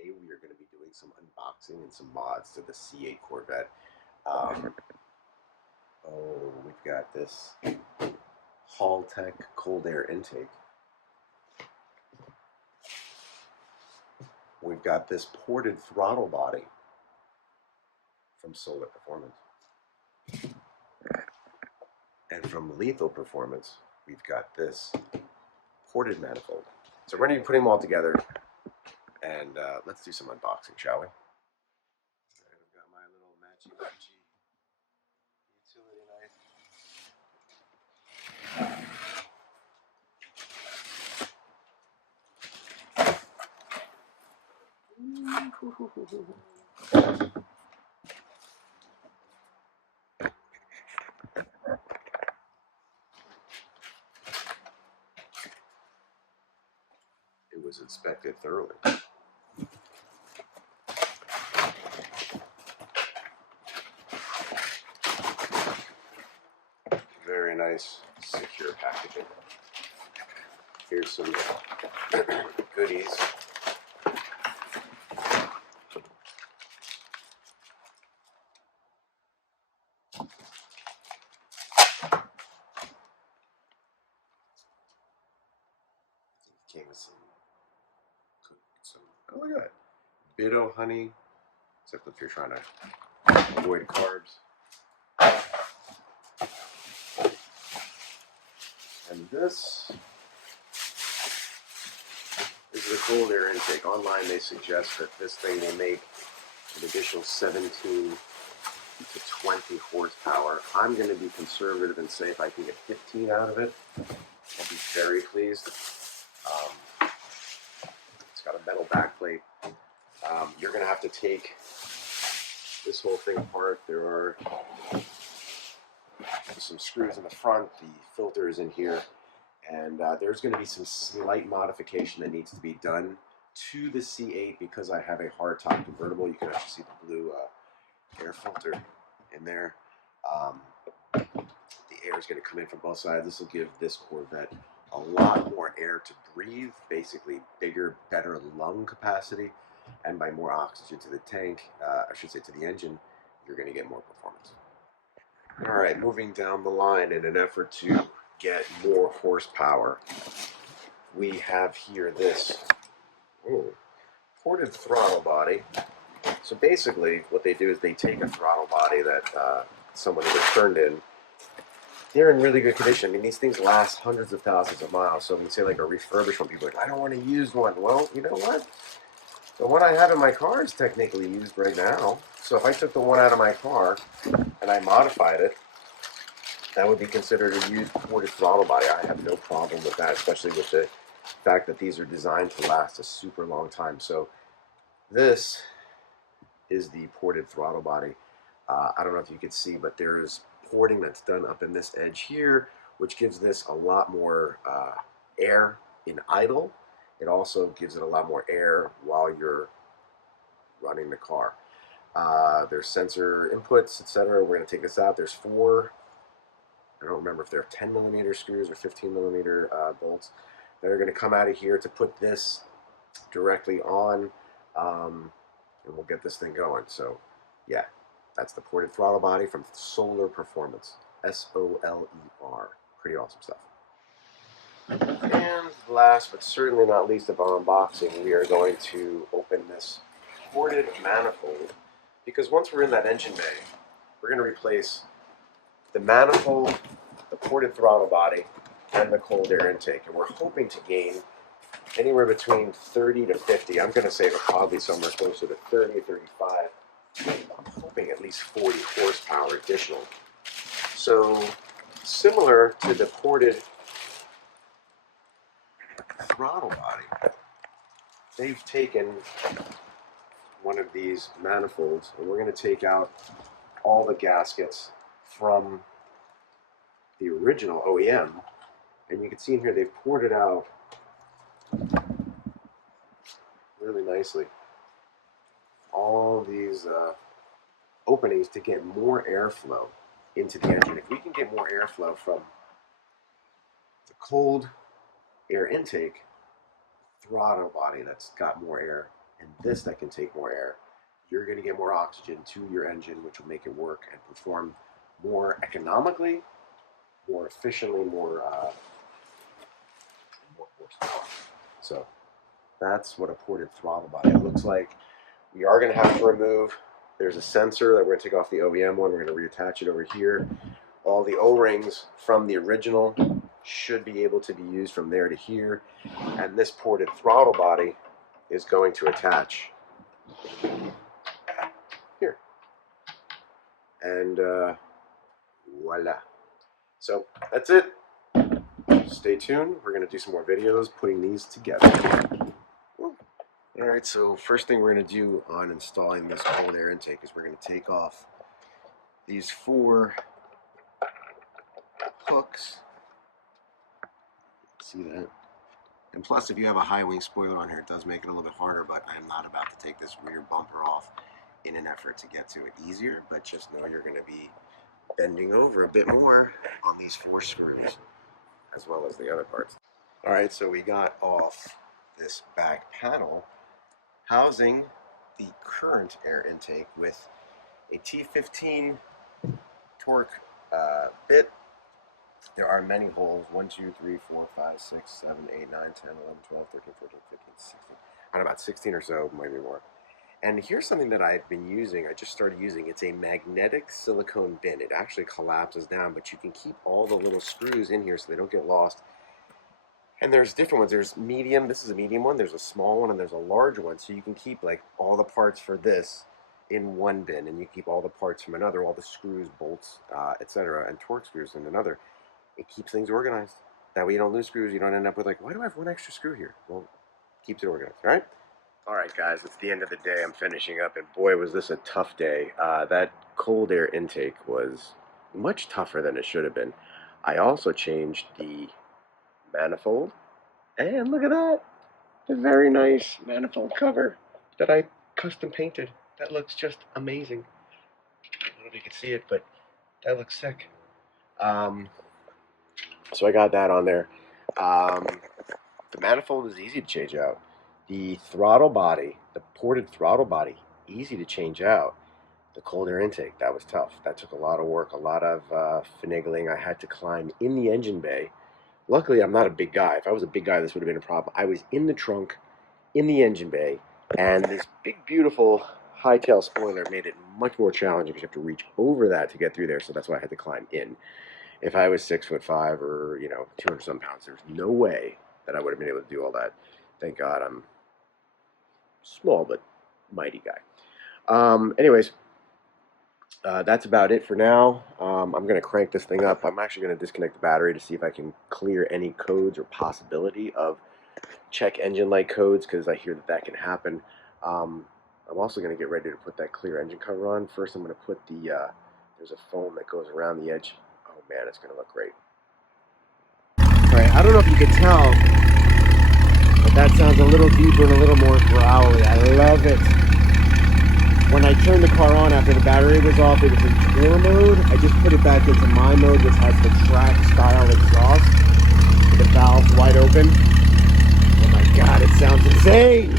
Today we are going to be doing some unboxing and some mods to the C8 Corvette. Oh, we've got this Halltech Cold Air Intake. We've got this ported throttle body from Solar Performance. And from Lethal Performance, we've got this ported manifold. So we're going to be putting them all together, and let's do some unboxing, shall we? I've got my little matchy-matchy utility knife. It was inspected thoroughly. Very nice, secure packaging. Here's some goodies. Came with some, oh look at that, Bitto honey, except if you're trying to avoid carbs. And this is the cold air intake. Online they suggest that this thing will make an additional 17 to 20 horsepower. I'm going to be conservative and say if I can get 15 out of it, I'll be very pleased. It's got a metal backplate. You're going to have to take this whole thing apart. There are some screws in the front. The filter is in here. And there's going to be some slight modification that needs to be done to the C8 because I have a hardtop convertible. You can actually see the blue air filter in there. The air is going to come in from both sides. This will give this Corvette a lot more air to breathe, basically bigger, better lung capacity, and by more oxygen to the tank, I should say to the engine, you're going to get more performance. All right, moving down the line in an effort to get more horsepower, we have here this ported throttle body. So basically what they do is they take a throttle body that someone has turned in. They're in really good condition. I mean, these things last hundreds of thousands of miles. So when you say like a refurbished one, people are like, I don't want to use one. Well, you know what? The one I have in my car is technically used right now. So if I took the one out of my car and I modified it, that would be considered a used ported throttle body. I have no problem with that, especially with the fact that these are designed to last a super long time. So this is the ported throttle body. I don't know if you can see, but there is porting that's done up in this edge here, which gives this a lot more air in idle. It also gives it a lot more air while you're running the car. There's sensor inputs, etc. We're going to take this out. There's four, I don't remember if they're 10 millimeter screws or 15 millimeter bolts that are going to come out of here to put this directly on, and we'll get this thing going. So yeah, that's the ported throttle body from Solar Performance, S-O-L-E-R. Pretty awesome stuff. And last but certainly not least of our unboxing, we are going to open this ported manifold, because once we're in that engine bay, we're going to replace the manifold, the ported throttle body, and the cold air intake. And we're hoping to gain anywhere between 30 to 50. I'm going to say it'll probably be somewhere closer to 30 or 35. I'm hoping at least 40 horsepower additional. So similar to the ported throttle body, they've taken one of these manifolds, and we're going to take out all the gaskets from the original OEM, and you can see in here they've poured it out really nicely. All these openings to get more airflow into the engine. If we can get more airflow from the cold air intake throttle body that's got more air and this that can take more air, you're going to get more oxygen to your engine, which will make it work and perform more economically, more efficiently, more horsepower. So that's what a ported throttle body looks like. We are going to have to remove, there's a sensor that we're going to take off the OEM one. We're going to reattach it over here. All the O-rings from the original should be able to be used from there to here. And this ported throttle body is going to attach here. And voila. So that's it. Stay tuned. We're going to do some more videos putting these together. Alright, so first thing we're going to do on installing this cold air intake is we're going to take off these 4 hooks. See that? And plus, if you have a high wing spoiler on here, it does make it a little bit harder, but I'm not about to take this rear bumper off in an effort to get to it easier, but just know you're going to be bending over a bit more on these 4 screws, as well as the other parts. Alright, so we got off this back panel housing the current air intake with a T15 torque bit. There are many holes, 1, 2, 3, 4, 5, 6, 7, 8, 9, 10, 11, 12, 13, 14, 15, 16. I don't know, about 16 or so, maybe more. And here's something that I've been using, I just started using. It's a magnetic silicone bin. It actually collapses down, but you can keep all the little screws in here so they don't get lost. And there's different ones. There's medium, this is a medium one, there's a small one, and there's a large one. So you can keep like all the parts for this in one bin, and you keep all the parts from another, all the screws, bolts, etc., and torque screws in another. It keeps things organized. That way you don't lose screws, you don't end up with like, why do I have 1 extra screw here? Well, keeps it organized, all right? All right, guys, it's the end of the day. I'm finishing up, and boy, was this a tough day. That cold air intake was much tougher than it should have been. I also changed the manifold, and look at that, the very nice manifold cover that I custom painted. That looks just amazing. I don't know if you can see it, but that looks sick. So I got that on there. The manifold is easy to change out. The throttle body, the ported throttle body, easy to change out. The cold air intake, that was tough. That took a lot of work, a lot of finagling. I had to climb in the engine bay. Luckily, I'm not a big guy. If I was a big guy, this would have been a problem. I was in the trunk, in the engine bay, and this big, beautiful high-tail spoiler made it much more challenging because you have to reach over that to get through there, so that's why I had to climb in. If I was 6'5" or, 200-some pounds, there's no way that I would have been able to do all that. Thank God I'm small but mighty guy. Anyways, that's about it for now. I'm going to crank this thing up. I'm actually going to disconnect the battery to see if I can clear any codes or possibility of check engine light codes, because I hear that that can happen. I'm also going to get ready to put that clear engine cover on. First, I'm going to put the, there's a foam that goes around the edge. Oh man, it's going to look great. Alright, I don't know if you can tell, but that sounds a little deeper and a little more growly. I love it. When I turned the car on after the battery was off, it was in tour mode. I just put it back into my mode, which has the track style exhaust with the valves wide open. Oh my God, it sounds insane!